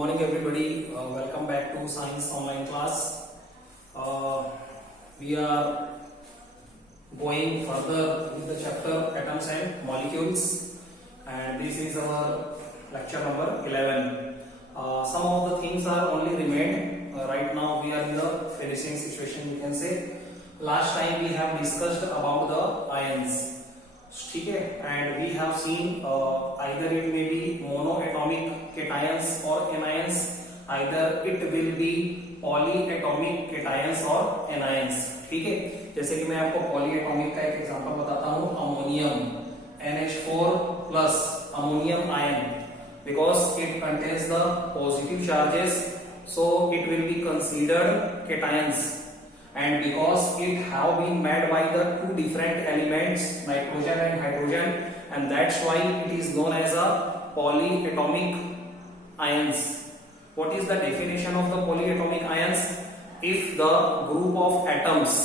morning everybody. Welcome back to science online class. We are going further with the chapter atoms and molecules, and this is our lecture number 11. Some of the things are only remained. Right now we are in the finishing situation, you can say. Last time we have discussed about the ions. ठीक है, and we have seen either it may be monoatomic cations or anions, either it will be polyatomic cations or anions. ठीक है, जैसे कि मैं आपको polyatomic का एक एग्जांपल बताता हूँ, ammonium NH4 plus ammonium ion, because it contains the positive charges, so it will be considered cations. And because it have been made by the two different elements, nitrogen and hydrogen, and that's why it is known as a polyatomic ions. What is the definition of the polyatomic ions? If the group of atoms,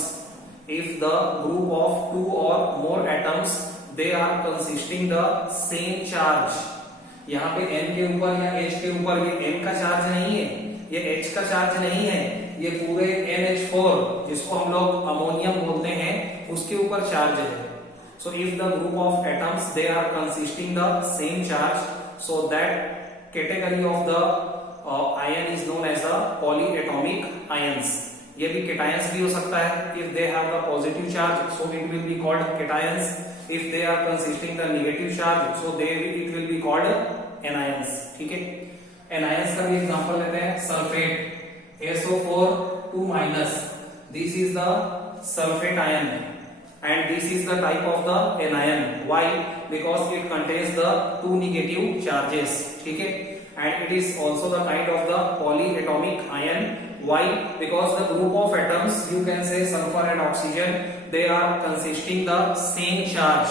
if the group of two or more atoms, they are consisting the same charge. यहाँ पे N के ऊपर या H के ऊपर ये N का charge नहीं है, ये H का चार्ज नहीं है, ये पूरे NH4 जिसको हम लोग अमोनियम बोलते हैं उसके ऊपर चार्ज है. So if the group of atoms they are consisting the same charge, so that category of the ion is known as a polyatomic ions. ये भी cations भी हो सकता है. If they have the positive charge, so it will be called cations. If they are consisting the negative charge, so it will be called anions. ठीक है, anions का भी एग्जांपल लेते हैं. Sulphate SO4 2 minus, this is the sulfate ion, and this is the type of the anion. Why? Because it contains the two negative charges. ठीक है, and it is also the kind of the polyatomic ion. Why? Because the group of atoms, you can say sulfur and oxygen, they are consisting the same charge.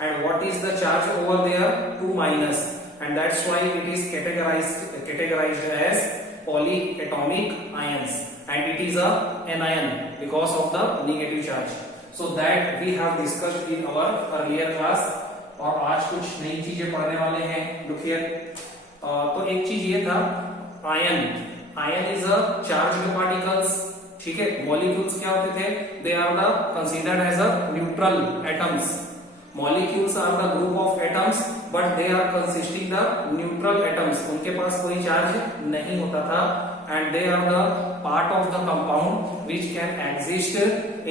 And what is the charge over there? 2 minus, and that's why it is categorized as polyatomic ions, and it is a anion because of the negative charge. So that we have discussed in our earlier class. और आज कुछ नई चीजें पढ़ने वाले हैं. Look here. तो एक चीज ये था, ion is a charged particles. ठीक है, मॉलिक्यूल्स क्या होते थे? They are the considered as a neutral atoms. Molecules are the group of atoms, but they are consisting the neutral atoms. उनके पास कोई चार्ज नहीं होता था, and they are the part of the compound which can exist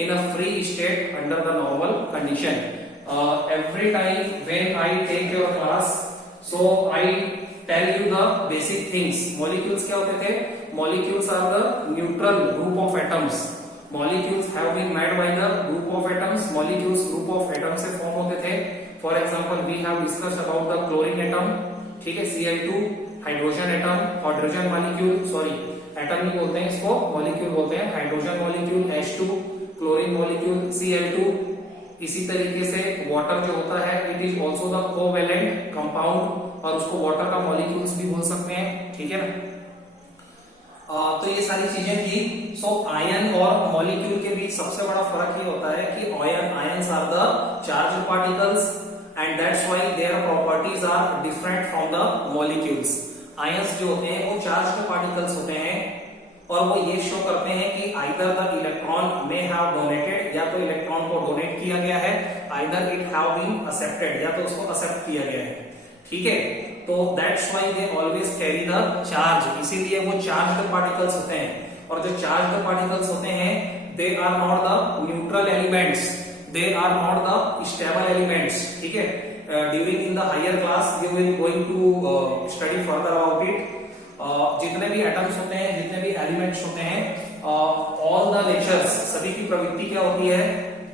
in a free state under the normal condition. Every time when I take your class, so I tell you the basic things. Molecules क्या होते थे? Molecules are the neutral group of atoms. Molecules have been made by the group of atoms. Molecules group of atoms से form होते थे. For example, we have discussed about the chlorine atom. ठीक है, Cl2, hydrogen atom, hydrogen molecule, sorry, atom नहीं बोलते हैं इसको, molecule बोलते हैं. Hydrogen molecule H2, chlorine molecule Cl2. इसी तरीके से water जो होता है, it is also the covalent compound, और उसको water का molecules भी बोल सकते हैं. ठीक है ना? तो ये सारी चीजें थी. सो आयन और मॉलिक्यूल के बीच सबसे बड़ा फर्क ये होता है कि ions are the charged particles, and that's why their properties are different from the molecules. Ions जो होते हैं वो चार्ज्ड पार्टिकल्स होते हैं, और वो ये शो करते हैं कि either the electron may have donated, या तो इलेक्ट्रॉन को डोनेट किया गया है, either it have been accepted, या तो उसको एक्सेप्ट किया गया है. ठीक है, तो that's why they always carry the charge. इसीलिए वो चार्ज्ड पार्टिकल्स होते हैं, और जो चार्ज्ड पार्टिकल्स होते हैं they are not the neutral elements, they are not the stable elements. ठीक है, during in the higher class you will going to study further about it. जितने भी एटम्स होते हैं, जितने भी एलिमेंट्स होते हैं, ऑल द नेचर्स, सभी की प्रवृत्ति क्या होती है?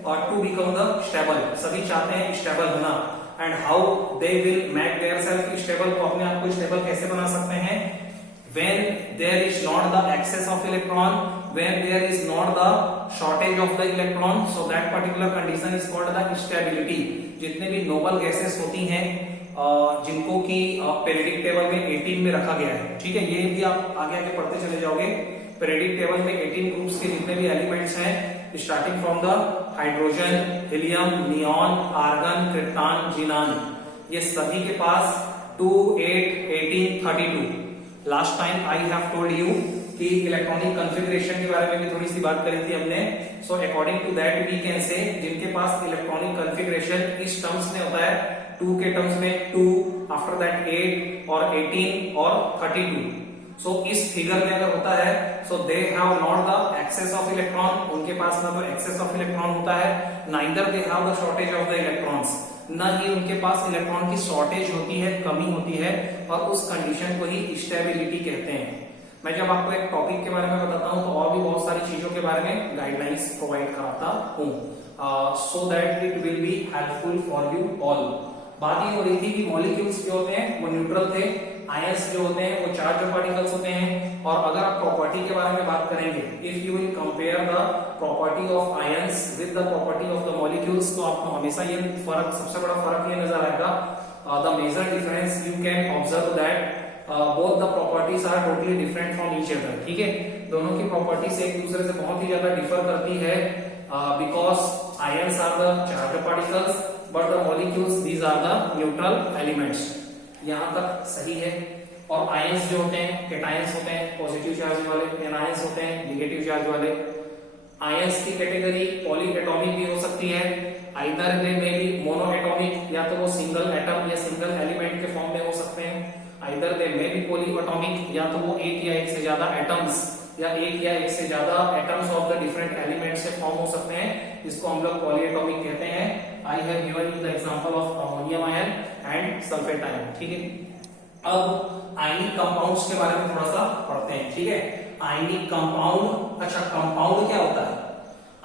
To become the stable. सभी चाहते हैं स्टेबल होना. And how they will make their self stable? तो अपने आप को स्टेबल कैसे बना सकते हैं? When there is not the excess of electron, when there is not the shortage of the electron, so that particular condition is called the stability. जितने भी नोबल गैसेस होती हैं, जिनको कि पेरियोडिक टेबल में 18 में रखा गया है. ठीक है, ये भी आप आगे आगे पढ़ते चले जाओगे. पेरियोडिक टेबल में 18 ग्रुप्स के जितने भी एलिमेंट्स हैं, starting from the hydrogen, helium, neon, argon, krypton, xenon, ये सभी के पास 2, 8, 18, 32 last time I have told you कि इलेक्ट्रॉनिक कॉन्फ़िगरेशन के बारे में भी थोड़ी सी बात करी थी हमने। So according to that we can say जिनके पास इलेक्ट्रॉनिक कॉन्फ़िगरेशन इस टर्म्स में होता है 2 के टर्म्स में 2, आफ्टर दैट 8 और 18 और 32। सो इस फिगर में अगर होता है so they have not the excess of electron, उनके पास ना तो एक्सेस ऑफ इलेक्ट्रॉन होता है, neither they have the shortage of the electrons, न ही उनके पास इलेक्ट्रॉन की शॉर्टेज होती है, कमी होती है, और उस कंडीशन को ही स्टेबिलिटी कहते हैं। मैं जब आपको एक टॉपिक के बारे में बताता हूं तो और भी बहुत सारी चीजों के बारे में गाइडलाइंस प्रोवाइड कराता हूं, so that it will be helpful for you all. बात ये हो रही थी कि मॉलिक्यूल्स जो होते हैं वो न्यूट्रल थे, आयंस जो होते हैं वो चार्ज पार्टिकल्स होते हैं। और अगर आप प्रॉपर्टी के बारे में बात करेंगे, if you will compare the property of ions with the property of the molecules, तो आपको हमेशा ये फर्क, सबसे बड़ा फर्क ये नजर आएगा, the major difference you can observe that both the properties are totally different from each other. ठीक है, दोनों की प्रॉपर्टीज एक दूसरे से बहुत ही ज्यादा डिफर करती है, because ions are the charge particles but the molecules these are the neutral elements. यहां तक सही है। और आयंस जो होते हैं कैटायंस होते हैं, पॉजिटिव चार्ज वाले, एनायंस होते हैं नेगेटिव चार्ज वाले। आयंस की कैटेगरी पॉली एटॉमिक भी हो सकती है, either they may be mono atomic, या तो वो सिंगल एटम या सिंगल एलिमेंट के फॉर्म में हो सकते हैं, either they may be poly atomic, या तो वो एक या एक से ज्यादा एटम्स या एक या एक से ज्यादा atoms of the different element से फॉर्म हो सकते हैं, जिसको हम लोग पॉली एटॉमिक कहते हैं। I have given you the example of ammonium ion and sulphate ion. ठीक है, अब आयनिक कंपाउंड्स के बारे में थोड़ा सा पढ़ते हैं। ठीक है, आयनिक कंपाउंड, अच्छा कंपाउंड क्या होता है?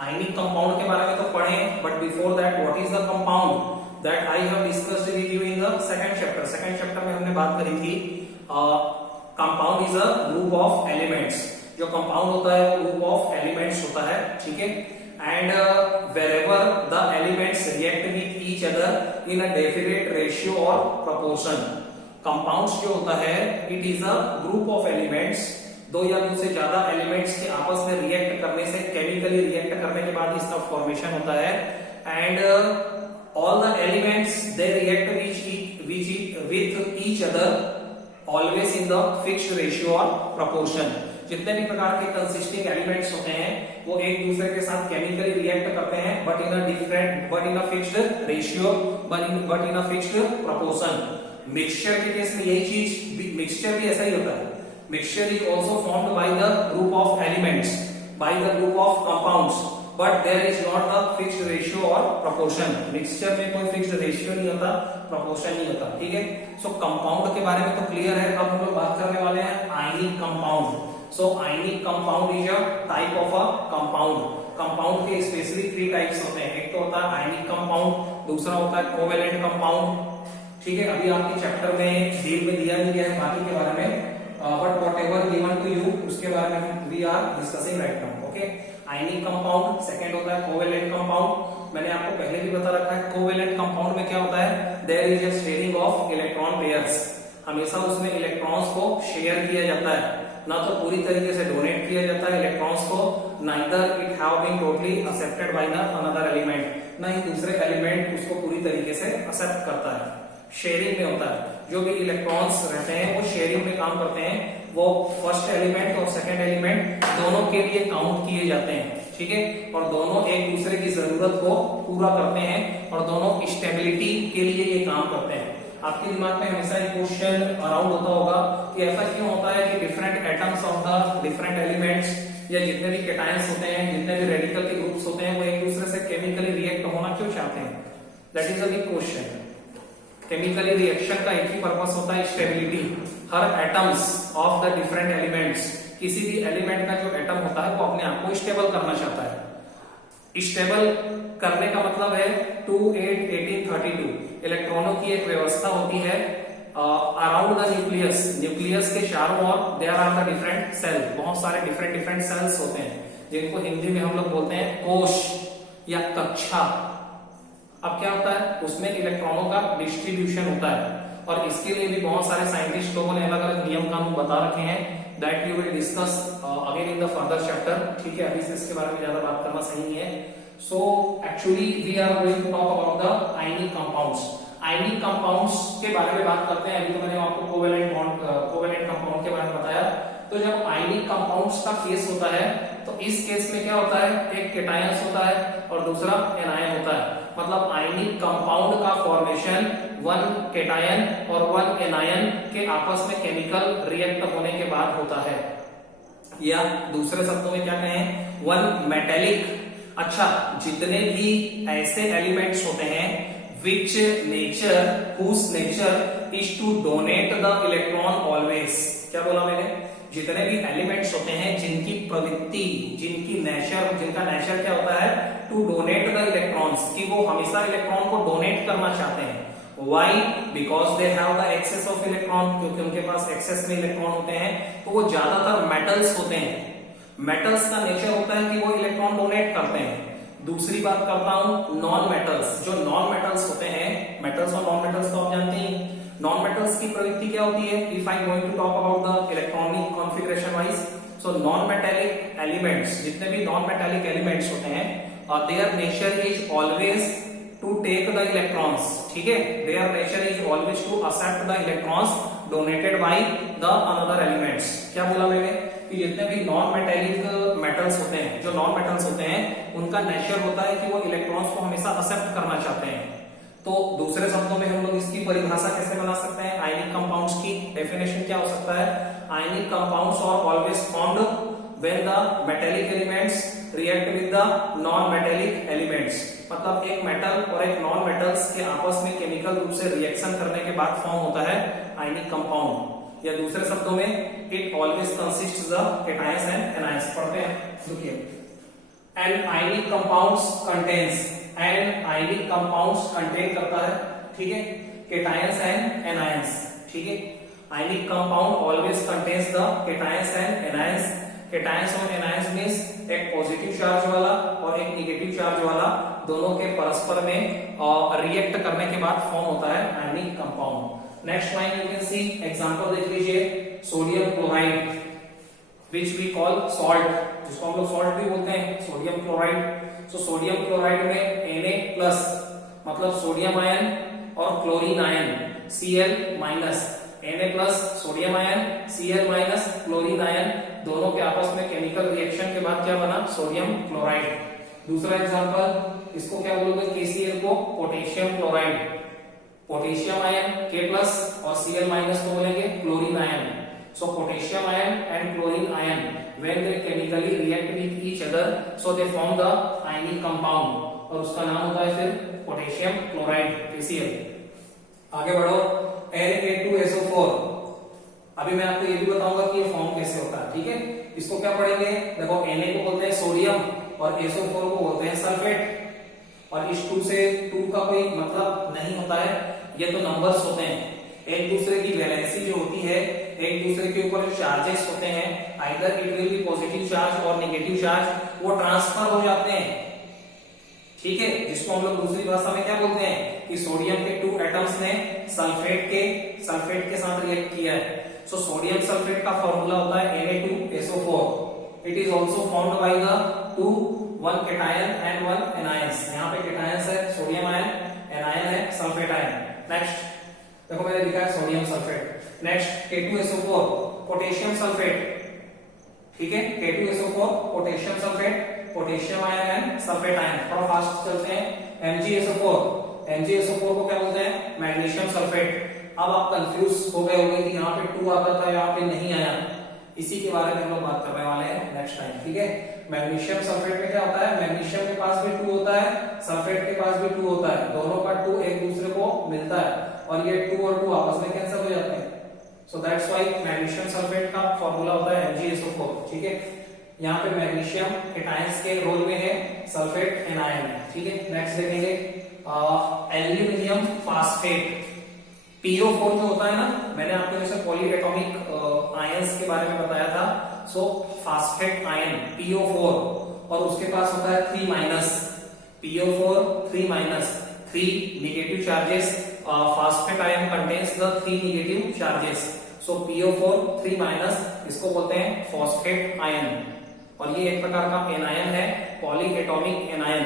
आयनिक कंपाउंड के बारे में तो पढ़े, but before that what is the compound that I have discussed with you in the second chapter. Second chapter में हमने बात करी थी compound is a group of elements. जो कंपाउंड होता है वो ग्रुप ऑफ एलिमेंट्स होता है। ठीक है, and wherever the elements react with each other in a definite ratio or proportion। Compounds जो होता है it is a group of elements, दो या दो से ज्यादा एलिमेंट्स के आपस में रिएक्ट करने से, केमिकली रिएक्ट करने के बाद इसका फॉर्मेशन होता है। And all the elements they react with each other always in the fixed ratio or proportion। जितने भी प्रकार के कंसिस्टिंग एलिमेंट्स होते हैं वो एक दूसरे के साथ केमिकली रिएक्ट करते हैं, but in a fixed ratio, but in a fixed proportion. Mixture के केस में यही चीज, मिक्सचर भी ऐसा ही होता है। Mixture is also formed by the group of elements, by the group of compounds, but there is not the fixed ratio और प्रोपोर्शन। मिक्सचर में कोई फिक्स्ड रेशियो नहीं होता, प्रोपोर्शन नहीं होता। ठीक है, सो कंपाउंड के बारे में तो क्लियर है। अब हम लोग बात करने वाले हैं आयनिक compound. So ionic compound is a type of a compound. Compound के स्पेशली 3 टाइप्स होते हैं। एक तो होता है आयनिक कंपाउंड, दूसरा होता है कोवेलेंट कंपाउंड। ठीक है, अभी आपके चैप्टर में डील में दिया नहीं गया है बाकी के बारे में, but whatever given to you उसके बारे में we are discussing right now. Okay, ionic compound, second होता है कोवेलेंट कंपाउंड। मैंने आपको पहले भी बता रखा है कोवेलेंट कंपाउंड में क्या होता है, there is a sharing of electron pairs. हमेशा उसमें इलेक्ट्रॉन्स को शेयर किया जाता है, ना तो पूरी तरीके से डोनेट किया जाता है इलेक्ट्रॉन्स को, neither it have been totally accepted by the another element, ना ही दूसरे एलिमेंट उसको पूरी तरीके से एक्सेप्ट करता है। शेयरिंग में होता है, जो भी इलेक्ट्रॉन्स रहते हैं वो शेयरिंग में काम करते हैं। वो फर्स्ट एलिमेंट और सेकंड एलिमेंट दोनों के लिए काउंट किए जाते हैं। ठीक है, और दोनों एक दूसरे की जरूरत को पूरा करते हैं और दोनों स्टेबिलिटी के लिए ये काम करते हैं। आपके दिमाग में हमेशा एक क्वेश्चन अराउंड होता होगा कि ऐसा क्यों होता है कि different atoms of the different elements या जितने भी कैटायंस होते हैं, जितने भी रेडिकल के ग्रुप्स होते हैं, वो एक दूसरे से केमिकली रिएक्ट होना क्यों चाहते हैं? That is a big question. Chemically reaction का एक ही पर्पस होता है, stability. Her atoms of the different elements, किसी भी एलिमेंट का जो एटम होता है वो अपने आप को स्टेबल करना चाहता है। स्टेबल करने का मतलब है 2, 8, 18, 32 इलेक्ट्रॉनों की एक व्यवस्था होती है अराउंड द न्यूक्लियस। न्यूक्लियस के चारों ओर there are the different cell, बहुत सारे डिफरेंट सेल्स होते हैं, जिनको हिंदी में हम लोग बोलते हैं कोश या कक्षा। अब क्या होता है, उसमें इलेक्ट्रॉनों का डिस्ट्रीब्यूशन होता है, और इसके लिए भी बहुत सारे साइंटिस्ट लोगों ने अलग अलग नियम कानून बता रखे हैं, that you will discuss again in the further chapter. ठीक है, अभी से इसके बारे में ज्यादा बात करना सही नहीं है। So actually we are going to talk about the ionic compounds. Ionic compounds के बारे में बात करते हैं। अभी तो मैंने आपको कोवेलेंट कंपाउंड के बारे में तो जब आयनिक कंपाउंड्स का केस होता है तो इस केस में क्या होता है, एक केटायंस होता है और दूसरा एनायन होता है। मतलब आयनिक कंपाउंड का फॉर्मेशन वन केटायन और वन एनायन के आपस में केमिकल रिएक्ट होने के बाद होता है, या दूसरे शब्दों में क्या कहें, वन मेटेलिक। अच्छा, जितने भी ऐसे एलिमेंट्स होते हैं which nature whose nature is to donate the electron always, क्या बोला मैंने, जितने भी एलिमेंट्स होते हैं जिनकी प्रवृत्ति, जिनकी नेचर, जिनका नेचर क्या होता है, टू डोनेट द इलेक्ट्रॉन्स, कि वो हमेशा इलेक्ट्रॉन को डोनेट करना चाहते हैं। Why? Because they have the excess of electron, क्योंकि उनके पास एक्सेस में इलेक्ट्रॉन होते हैं। तो वो ज्यादातर मेटल्स होते हैं, मेटल्स का नेचर होता है कि वो इलेक्ट्रॉन डोनेट करते हैं। दूसरी बात करता हूं नॉन मेटल्स, जो नॉन मेटल्स होते हैं, मेटल्स और नॉन मेटल्स तो आप जानते हैं। नॉन मेटल्स की प्रवृत्ति क्या होती है, if I going to talk about the electronic configuration wise, so non metallic elements, जितने भी नॉन मेटेलिक एलिमेंट्स होते हैं, their nature is always to take the electrons, ठीक है, their nature is always to accept the electrons donated by the another elements. क्या बोला मैंने कि जितने भी नॉन मेटेलिक मेटल्स होते हैं, जो नॉन मेटल्स होते हैं, उनका नेचर होता है कि वो इलेक्ट्रॉन्स को हमेशा एक्सेप्ट करना चाहते हैं। तो दूसरे शब्दों में हम लोग इसकी परिभाषा कैसे बना सकते हैं, आयनिक कंपाउंड्स की डेफिनेशन क्या हो सकता है, ionic compounds are always formed when the metallic elements react with the non metallic elements. मतलब एक मेटल और एक नॉन मेटल्स के आपस में केमिकल रूप से रिएक्शन करने के बाद फॉर्म होता है आयनिक कंपाउंड, या दूसरे शब्दों में it always consists the cations and anions. पढ़ते हैं, देखिए, and ionic compounds contains, and ionic compounds contain करता है, ठीक है, केटायंस एंड एनायंस, ठीक है। Ionic compound always contains the cations and anions. Cations और एनायंस मींस एक पॉजिटिव चार्ज वाला और एक नेगेटिव चार्ज वाला, दोनों के परस्पर में रिएक्ट करने के बाद फॉर्म होता है ionic compound. Next line you can see, example देख लीजिए, sodium chloride which we call salt, जिसको हम लोग सॉल्ट भी बोलते हैं, sodium chloride. So sodium chloride में Na+ मतलब सोडियम आयन और chlorine ion Cl-, Na+ sodium ion, Cl- chlorine ion, दोनों के आपस में केमिकल रिएक्शन के बाद क्या बना, सोडियम क्लोराइड। दूसरा एग्जांपल, इसको क्या बोलोगे, KCl को potassium chloride, potassium ion K+ और Cl- को बोलेंगे chlorine ion. So potassium ion and chlorine ion when they chemically react with each other, so they form the ionic compound, और उसका नाम होता है फिर पोटेशियम क्लोराइड, KCl। आगे बढ़ो, Na2SO4। अभी मैं आपको ये भी बताऊंगा कि ये फॉर्म कैसे होता है, ठीक है। इसको क्या पढ़ेंगे, देखो, Na को बोलते हैं सोडियम और SO4 को बोलते हैं सल्फेट, और इस 2 से 2 का कोई मतलब नहीं होता है, ये तो नंबर्स होते हैं। एक दूसरे की वैलेंसी जो होती है, एक दूसरे के ऊपर जो चार्जेस होते हैं, either it will be positive charge और नेगेटिव चार्ज, वो ट्रांसफर हो जाते हैं, ठीक है, जिसको हम लोग दूसरी भाषा में क्या बोलते हैं कि सोडियम के 2 एटम्स ने सल्फेट के साथ रिएक्ट किया है। सो सोडियम सल्फेट का फॉर्मूला होता है Na2SO4। It is also formed by the 2, one cation and one anions. यहाँ पे केटायंस है सोडियम आयन, एनायन है सल्फेट आयन। नेक्स्ट देखो, मैंने लिखा है sodium sulphate. Next K2SO4 potassium sulphate, ठीक है, K2SO4 potassium sulphate, potassium ion and sulphate ion. थोड़ा फास्ट चलते हैं, MgSO4 को क्या बोलते हैं, मैग्नीशियम सल्फेट। अब आप कंफ्यूज हो गए होंगे कि यहाँ पे 2 आता था, यहाँ पे नहीं आया, इसी के बारे में हम लोग बात करने वाले हैं नेक्स्ट टाइम, ठीक है। मैग्नीशियम सल्फेट में क्या होता है, मैग्नीशियम के पास भी 2 होता है, सल्फेट के पास भी 2 होता है, दोनों का 2 एक दूसरे को मिलता है, और ये 2 और 2 आपस में कैंसिल हो जाते हैं। So that's why magnesium sulphate का फॉर्मूला होता है MgSO4, ठीक है। यहाँ पे मैग्नीशियम केटायंस के रोल में है, सल्फेट एनायन है, ठीक है। नेक्स्ट देखेंगे एल्यूमिनियम फास्फेट, PO4 जो होता है ना, मैंने आपको जैसे पॉली एटॉमिक आयंस के बारे में बताया था। सो फास्फेट आयन PO4, और उसके पास होता है 3-, PO4 3-, 3 negative charges. Phosphate ion contains the 3 negative charges. So PO4 3-, इसको बोलते हैं फॉस्फेट आयन, और ये एक प्रकार का एनायन है, poly atomic anion.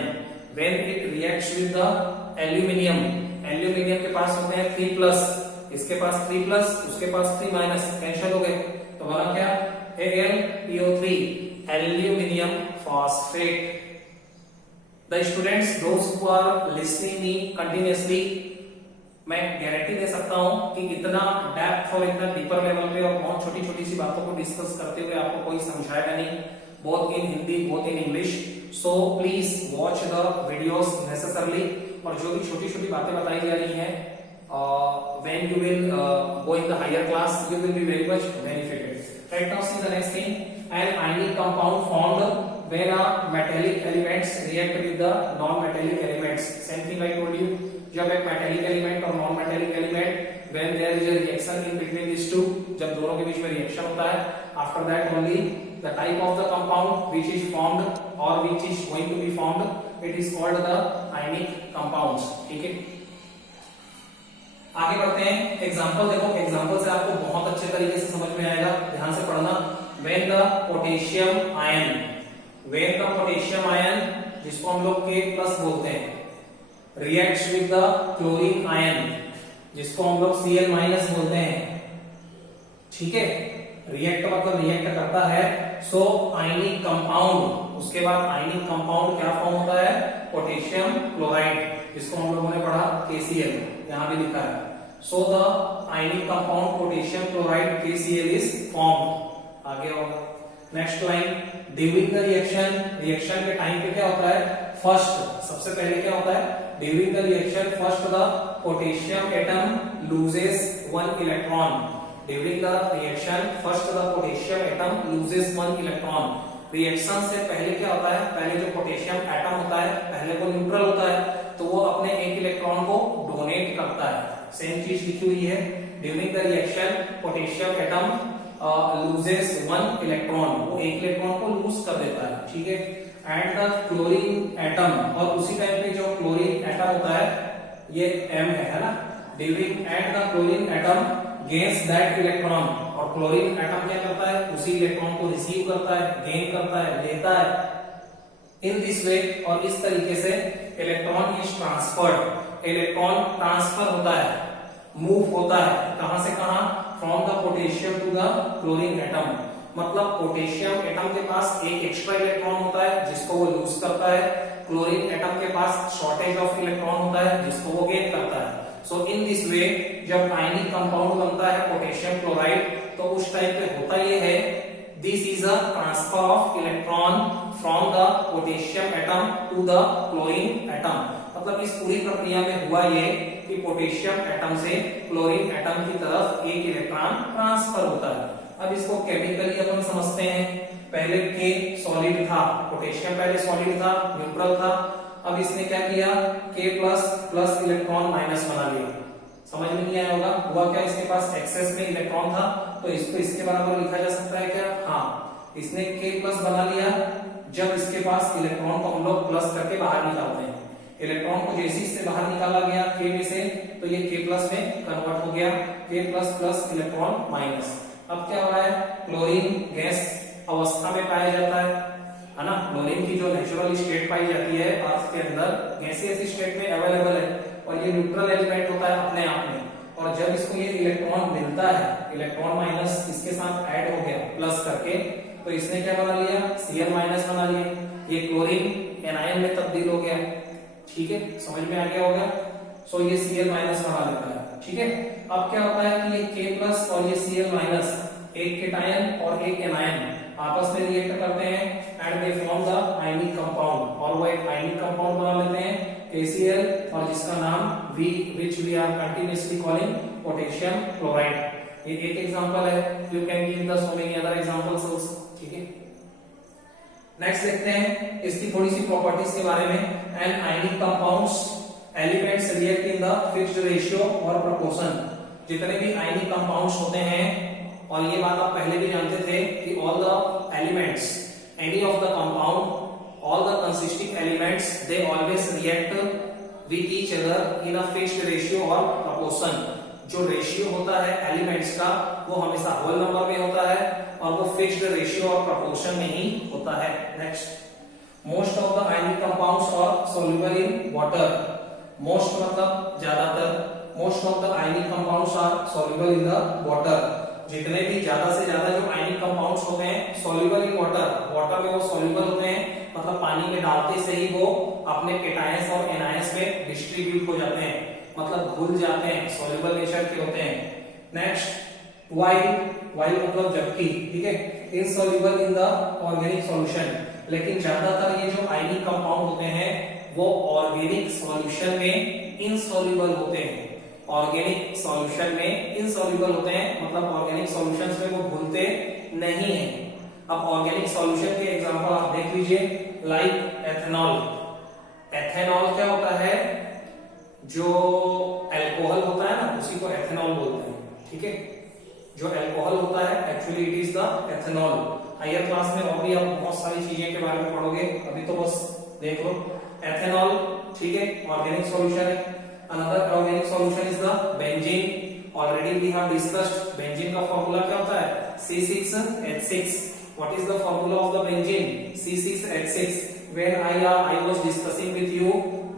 When it reacts with the aluminium, aluminium के पास होते हैं 3+, इसके पास 3+, उसके पास 3-, कैंसिल हो गए, तो बना क्या, the students those who are listening me continuously, मैं गारंटी दे सकता हूं कि इतना डेप्थ और इतना डीपर लेवल पे और बहुत छोटी छोटी सी बातों को डिस्कस करते हुए आपको कोई समझाएगा नहीं, both in Hindi both in English. So please watch the videos necessarily. और जो भी छोटी छोटी बातें बताई जा रही हैं, when you will go in the higher class, you will be very much benefited. Right now, see the next thing. An ionic compound formed when a metallic elements react with the non-metallic elements. Same thing I told you. जब एक metallic element और non-metallic element, when there is a reaction in between these two, जब दोनों के बीच में reaction होता है, after that only the type of the compound which is formed or which is going to be formed, it is called the ionic compounds. ठीक है. आगे बढ़ते हैं. एग्जांपल देखो, एग्जांपल से आपको बहुत अच्छे तरीके से समझ में आएगा. ध्यान से पढ़ना. When the potassium ion, जिसको हम लोग K प्लस बोलते हैं, reacts with the chlorine ion, जिसको हम लोग Cl माइनस बोलते हैं. ठीक है. रिएक्ट मतलब रिएक्ट करता है. सो आयनिक कंपाउंड, उसके बाद आयनिक कंपाउंड क्या फॉर्म होता है? पोटेशियम क्लोराइड, जिसको हम लोगों ने पढ़ा KCl, यहां भी लिखा है. So the ionic compound potassium chloride KCl is formed. आगे होगा next line. During the reaction, reaction के टाइम पे क्या होता है? फर्स्ट, सबसे पहले क्या होता है? During the reaction first the potassium atom loses 1 electron. During the reaction first the potassium atom loses 1 electron. Reaction से पहले क्या होता है? पहले जो पोटेशियम एटम होता है, पहले वो न्यूट्रल होता है, तो वो अपने एक इलेक्ट्रॉन को डोनेट करता है. सेम चीज लिखी हुई है. During the reaction potassium atom loses 1 electron, वो एक इलेक्ट्रॉन को लूज कर देता है. ठीक है. एंड द क्लोरीन एटम, और उसी टाइम पे जो क्लोरीन एटम होता है, ये M है ना. During and the chlorine atom gains that electron, और क्लोरीन एटम क्या करता है? उसी इलेक्ट्रॉन को रिसीव करता है, गेन करता है, लेता है. इन दिस वे, और इस तरीके से electron is transferred. Electron transfer होता है, मूव होता है. कहां से कहां? From the potassium to the chlorine atom. मतलब पोटेशियम एटम के पास एक एक्स्ट्रा इलेक्ट्रॉन होता है, जिसको वो लूज करता है. क्लोरीन एटम के पास शॉर्टेज ऑफ इलेक्ट्रॉन होता है, जिसको वो गेन करता है. सो इन दिस वे, जब आयनिक कंपाउंड बनता है पोटेशियम क्लोराइड, तो उस टाइप पे होता ये है, this is a transfer of electron from the potassium atom to the chlorine atom. मतलब इस पूरी प्रक्रिया में हुआ ये कि पोटेशियम एटम से क्लोरीन एटम की तरफ एक इलेक्ट्रॉन ट्रांसफर होता है. अब इसको केमिकली अपन समझते हैं. पहले K सॉलिड था, पोटेशियम पहले सॉलिड था, न्यूट्रल था. अब इसने क्या किया? K plus plus electron minus बना लिया. समझ में नहीं आया होगा. हुआ क्या? इसके पास एक्सेस में इलेक्ट्रॉन था, तो इसको इसके बराबर लिखा जा सकता है क्या? हाँ. इसने K प्लस बना लिया. जब इसके पास इलेक्ट्रॉन को हम लोग प्लस करके बाहर निकालते हैं, इलेक्ट्रॉन को जैसे इससे बाहर निकाला गया K में से, तो ये K प्लस में कन्वर्ट हो गया. K plus plus electron minus. अब क्या हो रहा है? क्लोरीन गैस अवस्था में पाया जाता है ना. क्लोरीन की जो नेचुरल स्टेट पाई जाती है अर्थ के अंदर, गैसियस स्टेट में अवेलेबल है, और ये न्यूट्रल एलिमेंट होता है अपने आप में. और जब इसको ये इलेक्ट्रॉन मिलता है, इलेक्ट्रॉन माइनस इसके साथ ऐड हो गया प्लस करके, तो इसने क्या बना लिया? Cl माइनस बना लिया. ये क्लोरीन एनायन में तब्दील हो गया. ठीक है, समझ में आ गया होगा. सो ये Cl माइनस बना लेता है. ठीक है. अब क्या होता है कि ये K प्लस और ये Cl माइनस, एक केटायन और एक एनायन आपस में रिएक्ट करते हैं, and they form the ionic compound. और वो एक आयनिक कंपाउंड बना लेते हैं KCl, और जिसका नाम which we are continuously calling potassium chloride. ये एक एग्जांपल है. You can give the so many other examples also. ठीक है. नेक्स्ट देखते हैं इसकी थोड़ी सी प्रॉपर्टीज के बारे में. An ionic compounds elements react in the fixed ratio और प्रोपोर्शन. जितने भी आयनिक कंपाउंड्स होते हैं, और ये बात आप पहले भी जानते थे कि all the elements, any of the compound, all the consisting elements, they always react with each other in a fixed ratio or proportion. जो रेशियो होता है एलिमेंट्स का, वो हमेशा होल नंबर में होता है, और वो फिक्स्ड रेशियो और प्रोपोर्शन में ही होता है. Next, most of the ionic compounds are soluble in water. Most मतलब ज्यादातर. Most of the ionic compounds are soluble in the water. जितने भी ज्यादा से ज्यादा जो आयनिक कंपाउंड्स होते हैं soluble in water, वाटर में वो soluble होते हैं. मतलब पानी में डालते से ही वो अपने केटायंस और एनायंस में डिस्ट्रीब्यूट हो जाते हैं, मतलब घुल जाते हैं, सॉल्युबल नेचर के होते हैं। नेक्स्ट वाइल, वाइल मतलब जबकि, ठीक है, insoluble in the organic solution, लेकिन ज्यादातर ये जो आयनिक कंपाउंड होते हैं वो ऑर्गेनिक सॉल्यूशन में इनसॉल्युबल होते हैं, ऑर्गेनिक सॉल्यूशन में इनसॉल्युबल होते हैं, मतलब ऑर्गेनिक सॉल्यूशंस में वो घुलते नहीं हैं। अब ऑर्गेनिक सॉल्यूशन के एग्जांपल आप देख लीजिए, लाइक एथेनॉल। एथेनॉल क्या होता है, जो अल्कोहल होता है ना उसी को एथेनॉल बोलते हैं, ठीक है, जो अल्कोहल होता है actually it is the ethanol. Higher class में और भी आप बहुत सारी चीजें के बारे में पढ़ोगे, अभी तो बस देख लो एथेनॉल, ठीक है, ऑर्गेनिक सॉल्यूशन है। Another organic solution is the benzene. Already we have discussed benzene का फार्मूला क्या होता है, C6H6। What is the formula of the benzene, C6H6। When I was discussing with you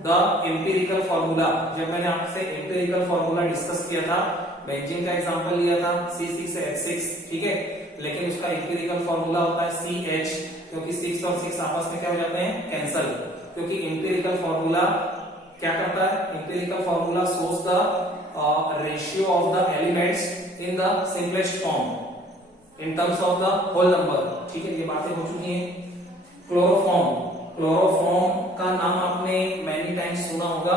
the empirical formula, जब मैंने आपसे empirical formula discuss किया था, benzene का एग्जांपल लिया था C6H6, ठीक है, लेकिन उसका empirical formula होता है CH, क्योंकि 6 और 6 आपस में क्या हो जाते हैं, कैंसल, क्योंकि empirical formula क्या करता है, empirical formula shows the ratio of the elements in the simplest form in terms of the whole number, ठीक है, ये बातें हो चुकी हैं। क्लोरोफॉर्म, क्लोरोफॉर्म का नाम आपने मैनी टाइम्स सुना होगा,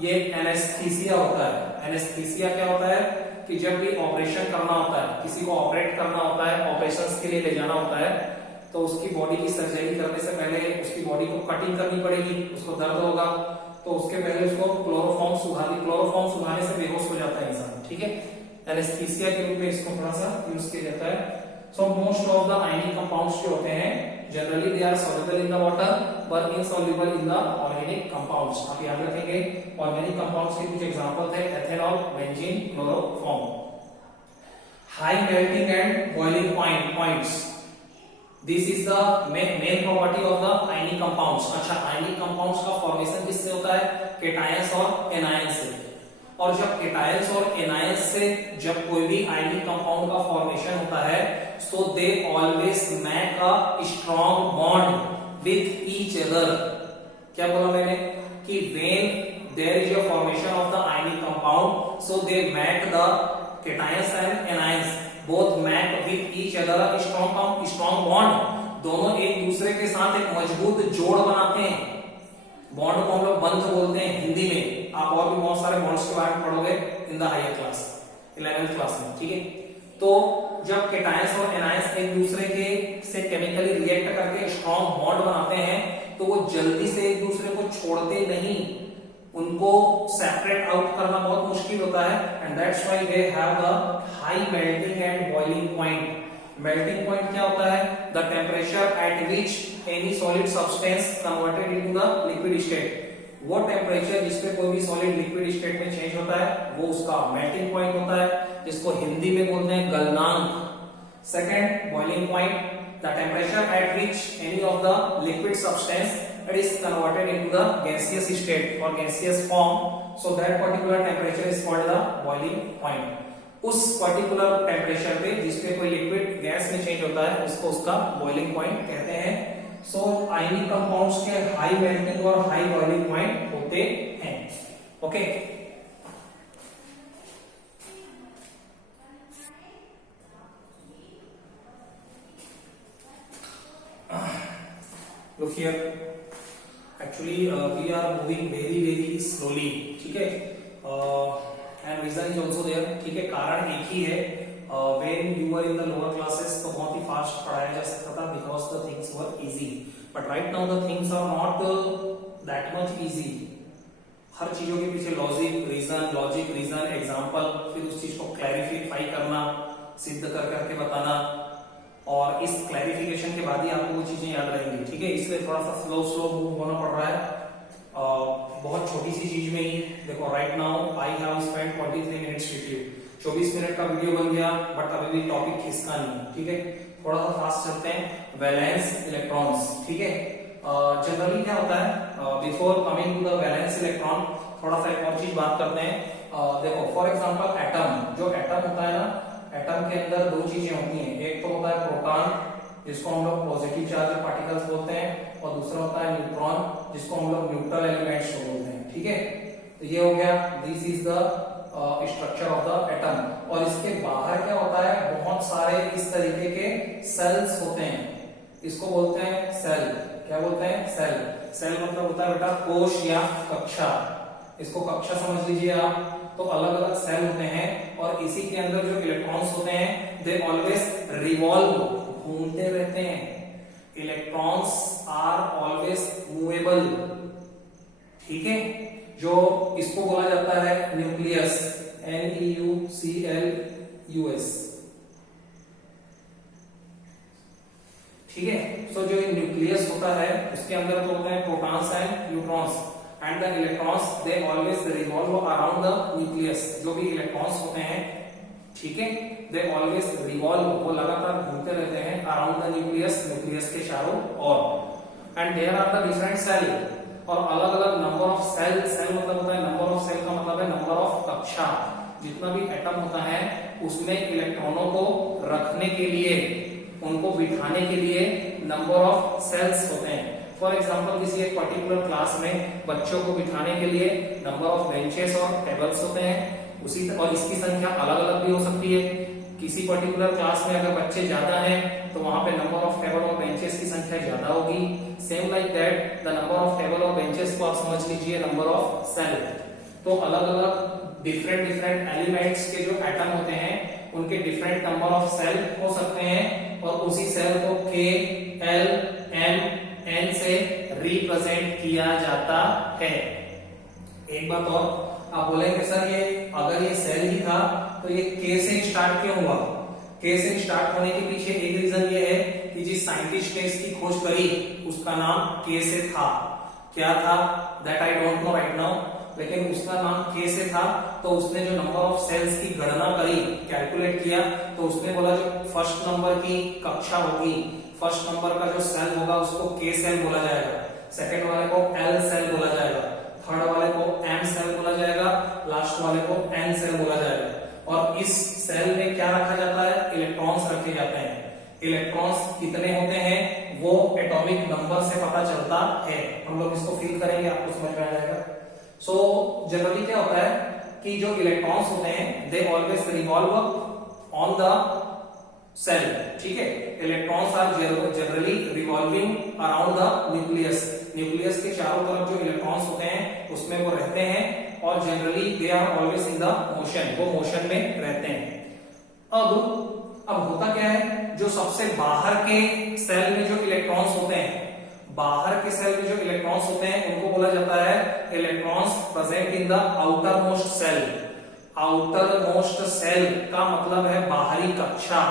ये एनेस्थीसिया होता है। एनेस्थीसिया क्या होता है कि जब भी ऑपरेशन करना होता है, किसी को ऑपरेट करना होता है, ऑपरेशंस के लिए ले जाना होता है, तो उसकी बॉडी की सर्जरी करने से पहले उसकी बॉडी को कटिंग करनी पड़ेगी, उसको दर्द होगा, तो उसके पहले उसको क्लोरोफॉर्म सुखाने से बेहोश हो जाता है इंसान, ठीक है, एनेस्थीसिया के रूप में इसको थोड़ा सा यूज किया जाता है। So most of the ionic compounds जो होते हैं generally they are soluble in the water पर insoluble in the organic compounds. आप याद रखेंगे ऑर्गेनिक कंपाउंड्स के कुछ एग्जांपल थे, ethanol, benzene, chloroform. High melting and boiling points, this is the main property of the ionic compounds. अच्छा, ionic compounds का formation किससे होता है, केटायंस और एनायंस से, और जब केटायंस और एनायंस से जब कोई भी आयनिक कंपाउंड का फॉर्मेशन होता है, so they always make a strong bond with each other. क्या बोला मैंने कि when there is a formation of the ionic compound, so they make the cations and anions both make with each other a strong bond. दोनों एक दूसरे के साथ एक मजबूत जोड़ बनाते हैं। बॉन्ड को हम लोग बंध बोलते हैं हिंदी में। आप और भी बहुत सारे बॉन्ड्स के बारे में पढ़ोगे in the higher class, 11th class में, ठीक है। तो जब केटायंस और एनायंस एक दूसरे के से केमिकली रिएक्ट करके स्ट्रॉन्ग बॉन्ड बनाते हैं, तो वो जल्दी से एक दूसरे को छोड़ते नहीं, उनको सेपरेट आउट करना बहुत मुश्किल होता है, and that's why they have the high melting and boiling point. Melting point क्या होता है, the temperature at which any solid substance converted into the liquid state. वो टेम्परेचर जिसपे कोई भी सॉलिड लिक्विड स्टेट में चेंज होता है, वो उसका मेल्टिंग पॉइंट होता है, जिसको हिंदी में बोलते हैं गलनांक। Second, boiling point, the temperature at which any of the liquid substance it is converted into the gaseous state or gaseous form, so that particular temperature is called the boiling point. उस particular temperature पे जिसपे कोई liquid gas में change होता है, उसको उसका boiling point कहते हैं। सो आयनिक कंपाउंड्स के हाई मेल्टिंग और हाई बॉइलिंग पॉइंट होते हैं, okay. Look here, actually we are moving very slowly, ठीक है, and reason is also there, ठीक है, कारण एक ही है। when you were in the lower classes तो बहुत ही फास्ट पढ़ाया जा सकता था because the things were easy, but right now the things are not that much easy। हर चीजों के पीछे लॉजिक रीजन एग्जांपल, फिर उस चीज को क्लैरिफाई करना, सिद्ध कर करके बताना, और इस क्लैरिफिकेशन के बाद ही आपको वो चीजें याद रहेंगी, ठीक है। इसलिए थोड़ा सा स्लो मूव होना पड़ रहा है। बहुत छोटी सी चीज में ही देखो, right now I have spent 43 minutes with you. 24 minute का वीडियो बन गया, बट अभी भी टॉपिक खिसका नहीं, ठीक है। थोड़ा सा फास्ट चलते हैं। वैलेंस इलेक्ट्रॉन्स, ठीक है। जनरली क्या होता है, before coming to the valence electron, थोड़ा सा एक और चीज बात करते हैं। देखो फॉर एग्जांपल एटम, जो एटम होता है ना, एटम के अंदर दो चीजें होती हैं। एक तो होता है प्रोटॉन, जिसको हम लोग पॉजिटिव चार्ज पार्टिकल्स बोलते हैं, और दूसरा होता है न्यूट्रॉन, जिसको हम लोग न्यूट्रल एलिमेंट्स बोलते हैं। ठीक है, तो ये हो गया, this is the structure of the atom. और इसके बाहर क्या होता है, बहुत सारे इस तरीके के सेल्स होते हैं, इसको बोलते हैं सेल। क्या बोलते हैं, सेल। सेल मतलब होता है बेटा कोश या कक्षा, इसको कक्षा समझ लीजिए आप। तो अलग अलग सेल होते हैं और इसी के अंदर जो इलेक्ट्रॉन्स होते हैं दे ऑलवेज रिवॉल्व, घूमते रहते हैं। Electrons are always movable. ठीक है, जो इसको बोला जाता है न्यूक्लियस, NEUCLUS। ठीक है, तो जो न्यूक्लियस होता है उसके अंदर तो होते हैं protons and neutrons, and the electrons they always revolve around the nucleus. जो भी इलेक्ट्रॉन्स होते हैं, ठीक है, दे ऑलवेज रिवॉल्व, वो लगातार घूमते रहते हैं अराउंड द न्यूक्लियस, न्यूक्लियस के चारों ओर। And there are the different cell, और अलग अलग नंबर ऑफ सेल। सेल मतलब होता है नंबर ऑफ सेल, का मतलब है नंबर ऑफ कक्षा। जितना भी एटम होता है उसमें इलेक्ट्रॉनों को रखने के लिए, उनको बिठाने के लिए नंबर ऑफ सेल्स होते हैं। फॉर एग्जांपल किसी एक पर्टिकुलर क्लास में बच्चों को बिठाने के लिए नंबर ऑफ बेंचेस और टेबल्स होते हैं, उसी और इसकी संख्या अलग अलग भी हो सकती है। किसी पर्टिकुलर क्लास में अगर बच्चे ज्यादा हैं तो वहां पे नंबर ऑफ टेबल और बेंचेस की संख्या ज्यादा होगी। Same like that the number of table और बेंचेस को आप समझ लीजिए नंबर ऑफ सेल। तो अलग अलग डिफरेंट एलिमेंट्स के जो एटम होते हैं उनके डिफरेंट नंबर ऑफ सेल हो सकते हैं, और उसी सेल को K, L, M, N से रिप्रेजेंट किया जाता है। एक बात और, आप बोलेंगे सर ये अगर ये सेल ही था तो ये K से स्टार्ट क्यों हुआ? K से स्टार्ट होने के पीछे एक रीजन ये है कि जिस साइंटिस्ट ने इसकी खोज करी उसका नाम K से था। क्या था that I don't know right now, लेकिन उसका नाम K से था। तो उसने जो नंबर ऑफ सेल्स की गणना करी, कैलकुलेट किया, तो उसने बोला जो फर्स्ट नंबर की कक्षा होगी, फर्स्ट नंबर का जो सेल होगा उसको K सेल बोला जाएगा, सेकंड वाले को L सेल बोला जाएगा, थर्ड वाले को M सेल बोला जाएगा, लास्ट वाले को N सेल बोला जाएगा। और इस सेल में क्या रखा जाता है, इलेक्ट्रॉन्स रखे जाते हैं। इलेक्ट्रॉन्स कितने होते हैं वो एटॉमिक नंबर से पता चलता है। हम लोग इसको फिल करेंगे, आपको समझ में आ जाएगा। सो जनरली क्या होता है कि जो इलेक्ट्रॉन्स होते हैं they always revolve on the shell. ठीक है, electrons are generally revolving around the nucleus. Nucleus के चारों तरफ जो इलेक्ट्रॉन्स होते हैं उसमें वो रहते हैं, और generally they are always in the motion, वो मोशन में रहते हैं। अब होता क्या है, जो सबसे बाहर के सेल में जो इलेक्ट्रॉन्स होते हैं, बाहर के सेल में जो इलेक्ट्रॉन्स होते हैं उनको बोला जाता है electrons present in the outermost shell. Outermost shell का मतलब है बाहरी कक्षा,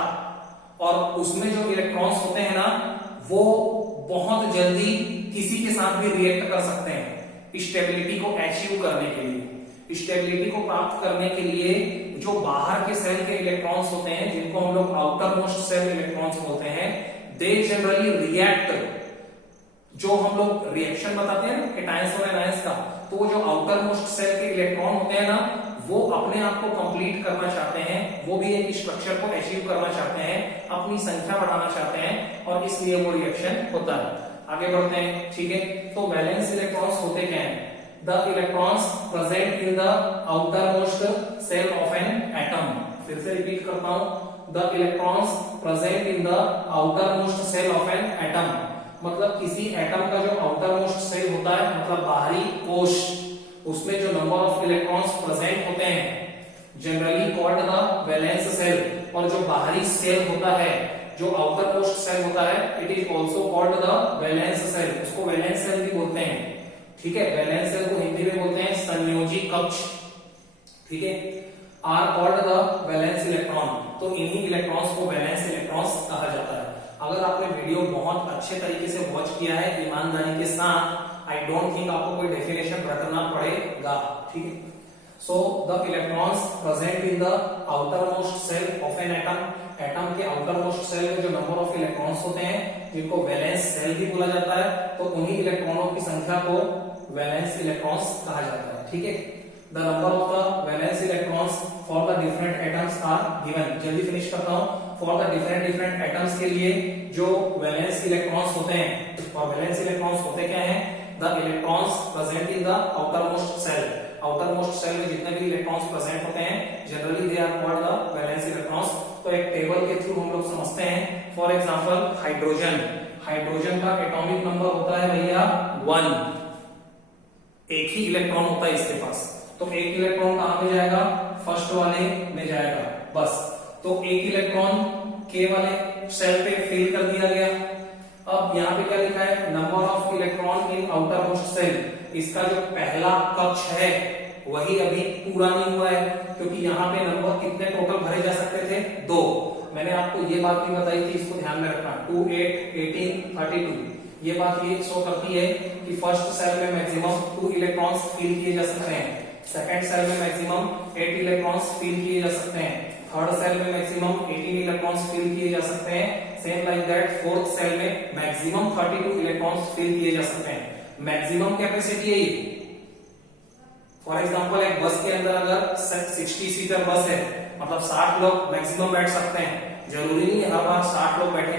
और उसमें जो इलेक्ट्रॉन्स होते हैं ना वो बहुत जल्दी किसी के साथ भी रिएक्ट कर सकते हैं स्टेबिलिटी को अचीव करने के लिए। स्टेबिलिटी को प्राप्त करने के लिए जो बाहर के सेल के इलेक्ट्रॉन्स होते हैं, जिनको हम लोग आउटर मोस्ट सेल इलेक्ट्रॉन्स बोलते हैं, दे जनरली रिएक्ट। जो हम लोग रिएक्शन बताते हैं केटायंस और एनायंस का, तो वो जो आउटर मोस्ट सेल के इलेक्ट्रॉन होते हैं ना वो अपने आप को कंप्लीट करना चाहते हैं, वो भी एक स्ट्रक्चर को अचीव करना चाहते हैं, अपनी संख्या बढ़ाना चाहते हैं, और इसलिए वो रिएक्शन होता है। आगे बढ़ते हैं। ठीक है, तो वैलेंस इलेक्ट्रॉन्स होते क्या हैं? The electrons present in the outermost shell of an atom. फिर से रिपीट करता हूं, the electrons present in the outermost shell of an atom. मतलब किसी एटम का जो आउटर मोस्ट सेल होता है, मतलब बाहरी कोश, उसमें जो नंबर ऑफ इलेक्ट्रॉन्स प्रेजेंट होते हैं generally called the valence shell. और जो बाहरी सेल होता है, जो आउटर मोस्ट सेल होता है, it is also called the valence shell. उसको वैलेंस सेल भी बोलते हैं। ठीक है, वैलेंस सेल को हिंदी में बोलते हैं संयोजी कक्ष। ठीक है, are called the valence electron. तो इन्हीं इलेक्ट्रॉन्स को वैलेंस इलेक्ट्रॉन्स कहा जाता है। अगर आपने वीडियो बहुत अच्छे तरीके से वॉच किया है ईमानदारी के साथ, आई डोंट थिंक आपको कोई डेफिनेशन रटना पड़ेगा। ठीक है, so the electrons present in the outermost shell of an atom. Atom के आउटर मोस्ट सेल में जो नंबर ऑफ इलेक्ट्रॉन्स होते हैं, जिनको वैलेंस सेल भी बोला जाता है, तो उन्हीं इलेक्ट्रॉनों की संख्या को वैलेंस इलेक्ट्रॉन्स कहा जाता है। ठीक है, the number of the valence electrons for the different atoms are given. जल्दी फिनिश करता हूं। फॉर द डिफरेंट एटम्स के लिए जो वैलेंस इलेक्ट्रॉन्स होते हैं और वैलेंस इलेक्ट्रॉन्स होते क्या हैं? The electrons present in the outermost shell. Outermost shell में जितने भी इलेक्ट्रॉन्स प्रेजेंट होते हैं generally they are called the valence electrons. तो एक टेबल के थ्रू हम लोग समझते हैं। फॉर एग्जांपल हाइड्रोजन, हाइड्रोजन का एटॉमिक नंबर होता है भैया 1, एक ही इलेक्ट्रॉन होता है इसके पास। तो एक इलेक्ट्रॉन कहां पे जाएगा? फर्स्ट वाले में जाएगा बस। तो एक इलेक्ट्रॉन के वाले सेल पे फिल कर दिया गया। अब यहाँ पे क्या लिखा है? Number of electron in outermost shell. इसका जो पहला कक्ष है वही अभी पूरा नहीं हुआ है, क्योंकि यहाँ पे नंबर कितने टोटल भरे जा सकते थे? 2। मैंने आपको ये बात भी बताई थी, इसको ध्यान में रखना। 2, 8, 18, 32। ये बात ये शो करती है कि फर्स्ट सेल में मैक्सिमम 2 इलेक्ट्रॉन्स फिल किए जा सकते हैं, सेकंड सेल में मैक्सिमम 8 इलेक्ट्रॉन्स फिल किए जा सकते हैं, थर्ड सेल में मैक्सिमम 18 इलेक्ट्रॉन्स फिल किए जा सकते हैं। Same like that fourth shell में मैक्सिमम 32 इलेक्ट्रॉन्स फिल किए जा सकते हैं। मैक्सिमम कैपेसिटी है ये। फॉर एग्जांपल एक बस के अंदर अगर 60 सीटर बस है, मतलब 60 लोग मैक्सिमम बैठ सकते हैं। जरूरी नहीं हर बार 60 लोग बैठे,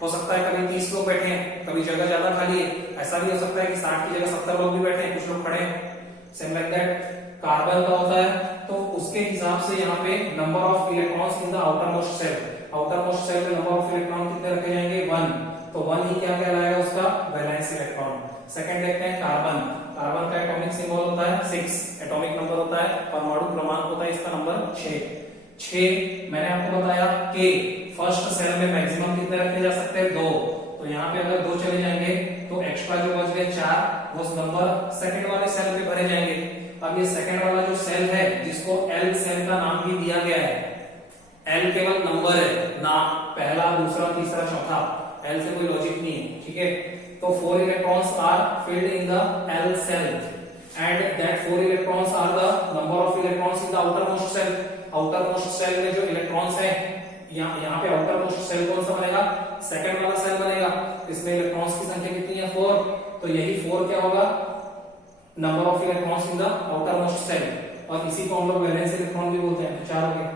हो सकता है कभी 30 लोग बैठे हैं, कभी जगह ज्यादा खाली है। ऐसा भी हो सकता है कि 60 की जगह 70 लोग भी बैठे हैं, कुछ लोग खड़े हैं। सेम लाइक दैट कार्बन का होता है, तो उसके हिसाब से यहाँ पे number of electrons in the outermost shell. Outermost shell में नंबर ऑफ इलेक्ट्रॉन कितने रखे जाएंगे? 1। तो 1 ही क्या कहलाएगा? उसका वैलेंस इलेक्ट्रॉन। सेकंड देखते हैं कार्बन। कार्बन का एटॉमिक सिंबल होता है 6, एटॉमिक नंबर होता है, परमाणु क्रमांक होता है इसका नंबर 6। मैंने आपको बताया के फर्स्ट सेल में मैक्सिमम कितने रखे जा सकते हैं? 2। तो यहाँ पे अगर 2 चले जाएंगे तो एक्स्ट्रा जो बच गए 4, वो नंबर सेकंड वाले सेल पे भरे जाएंगे। अब ये सेकंड वाला जो सेल है, जिसको एल सेल का नाम भी दिया गया है, एल केवल नंबर है, नाम पहला, दूसरा, तीसरा, चौथा, एल से कोई लॉजिक नहीं है, ठीक है। तो 4 electrons are filled in the L shell and that 4 electrons are the number of electrons in the outermost shell. Outermost shell में जो इलेक्ट्रॉन्स है, यहाँ पे आउटर मोस्ट सेल कौन सा बनेगा? सेकंड वाला सेल बनेगा। इसमें इलेक्ट्रॉन्स की संख्या कितनी है? 4। तो यही 4 क्या होगा? Number of electrons in the outermost shell, और इसी को हम लोग वैलेंस इलेक्ट्रॉन भी बोलते हैं। 4 हो गए।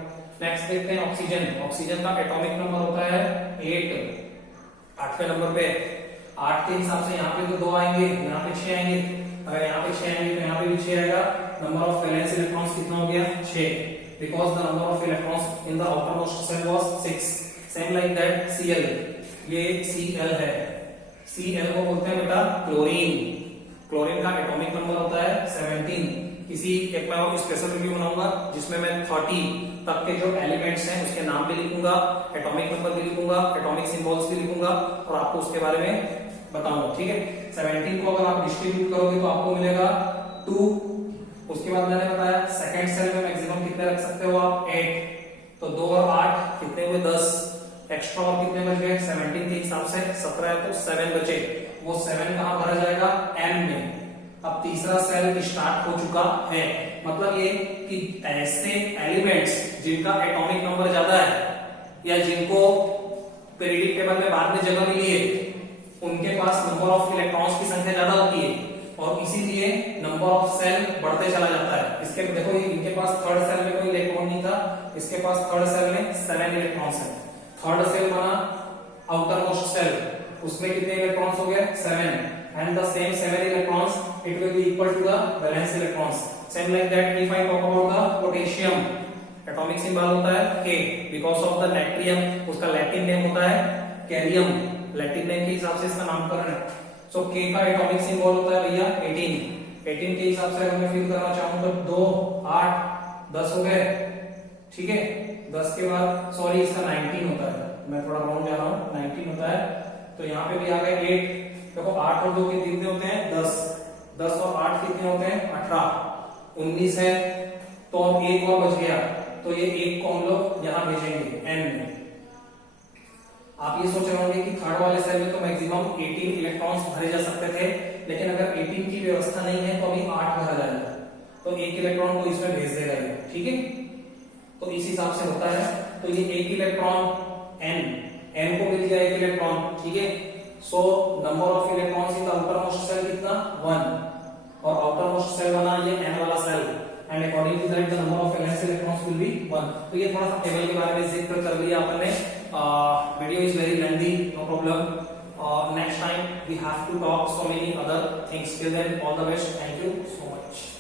नेक्स्ट देखते हैं ऑक्सीजन। ऑक्सीजन का एटॉमिक नंबर होता है 8, 8वें नंबर पे। 8 के हिसाब से यहाँ पे तो 2 आएंगे, यहाँ पे 6 आएंगे। अगर यहाँ पे 6 आएंगे तो यहाँ पे भी 6 आएगा। नंबर ऑफ वैलेंस इलेक्ट्रॉन्स कितना हो गया? 6, because the number of electrons in the outermost cell was 6. Same like that Cl, ये Cl है। Cl को बोलते हैं बेटा क्लोरीन। क्लोरीन का एटॉमिक नंबर होता है 17। किसी एक मैं और स्पेशल रिव्यू बनाऊंगा जिसमें मैं 30 तक के जो एलिमेंट्स हैं उसके नाम भी लिखूंगा, एटॉमिक नंबर भी लिखूंगा, एटॉमिक सिंबल्स भी लिखूंगा और आपको उसके बारे में बताऊंगा, ठीक है। 17 को अगर आप डिस्ट्रीब्यूट करोगे तो आपको मिलेगा 2। उसके बाद मैंने बताया सेकंड सेल में मैक्सिमम कितने रख सकते हो आप? 8। तो 2 और 8 कितने हुए? 10। एक्स्ट्रा और कितने बच गए? 17 के हिसाब से 17 है तो 7 बचे। वो 7 कहां भरा जाएगा? N में। अब तीसरा सेल स्टार्ट हो चुका है, मतलब ये कि ऐसे एलिमेंट्स जिनका एटॉमिक नंबर ज्यादा है या जिनको पीरियडिक टेबल में बाद में जगह मिली है, उनके पास नंबर ऑफ इलेक्ट्रॉन्स की संख्या ज्यादा होती है और इसीलिए नंबर ऑफ सेल बढ़ते चला जाता है। इसके देखो इनके पास थर्ड सेल में कोई इलेक्ट्रॉन नहीं था, इसके पास थर्ड सेल में 7 इलेक्ट्रॉन्स हैं। थर्ड सेल बना आउटर मोस्ट सेल, उसमें कितने इलेक्ट्रॉन्स हो गए? 7 and the same 7 electrons it will be equal to the valence electrons. Same like that if I talk about the potassium, atomic symbol होता है K because of the natrium, उसका Latin name होता है carrom, Latin name के हिसाब से इसका नामकरण है। सो K का एटॉमिक सिंबल होता है भैया 18। 18 के हिसाब से अगर मैं फिल करना चाहूं तो 2, 8, 10 हो गए, ठीक है। 10 के बाद सॉरी इसका 19 होता है, मैं थोड़ा रॉन्ग जा रहा हूं, 19 होता है। तो यहाँ पे भी आ गए 8। देखो 8 और 2 के कितने होते हैं? 10। 10 और 8 कितने होते हैं? 18। 19 है तो अब एक और बच गया, तो ये एक को हम लोग यहाँ भेजेंगे N में। आप ये सोच रहे होंगे कि थर्ड वाले सेल में तो मैक्सिमम 18 इलेक्ट्रॉन्स भरे जा सकते थे, लेकिन अगर 18 की व्यवस्था नहीं है तो अभी 8 भरा जाएगा, तो एक इलेक्ट्रॉन को इसमें भेज देगा ये, ठीक है। तो इस हिसाब से होता है। तो ये एक इलेक्ट्रॉन N को मिल गया एक इलेक्ट्रॉन, ठीक है। So number of electrons in the outermost shell कितना? 1, और आउटर मोस्ट सेल बना ये N वाला shell, and according to that the number of valence electrons will be 1। तो ये थोड़ा सा टेबल के बारे में जिक्र कर लिया अपन ने। Video is very lengthy, no problem. Next time we have to talk so many other things. Till then, all the best. Thank you so much.